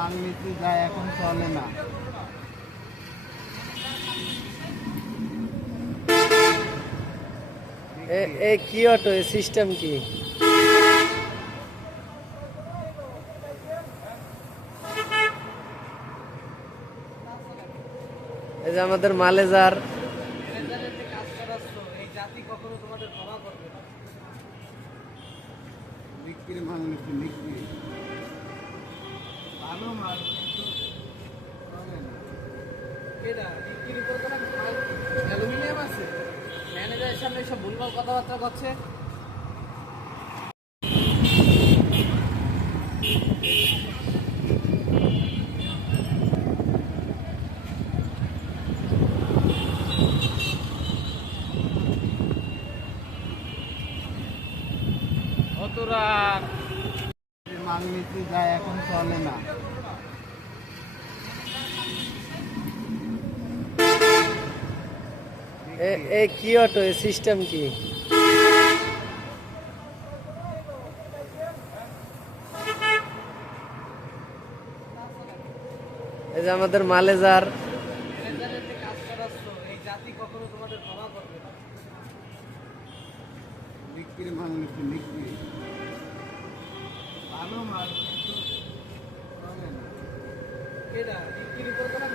মাল নিতে যায় এখন চলে না। কি অটো সিস্টেম কি? এই যে আমাদের মালেজার বিক্রি মাল নিচ্ছে, বিক্রি ভালো মাল কিন্তু চলে না। এটা বিক্রির উপর কোনো অ্যালুমিনিয়াম আছে, ম্যানেজারের সামনে সব ভুলভাল কথাবার্তা করছে। মাল নিতে যায় এখন চলে না। কি অটো সিস্টেম কি? এই যে আমাদের মালেজার ম্যানেজারের যে কাজ করাচ্ছ, এই জাতি কখনো তোমাদের ক্ষমা করবে না। বিক্রি মাল নিচ্ছে, বিক্রি ভালো মাল কিন্তু চলে না। এটা বিক্রির উপর কোনো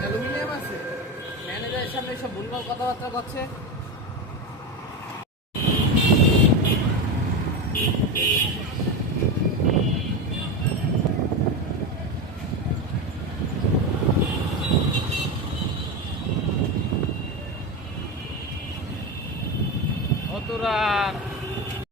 অ্যালুমিনিয়াম আছে, ম্যানেজারের সামনে সব ভুলভাল কথাবার্তা করছে।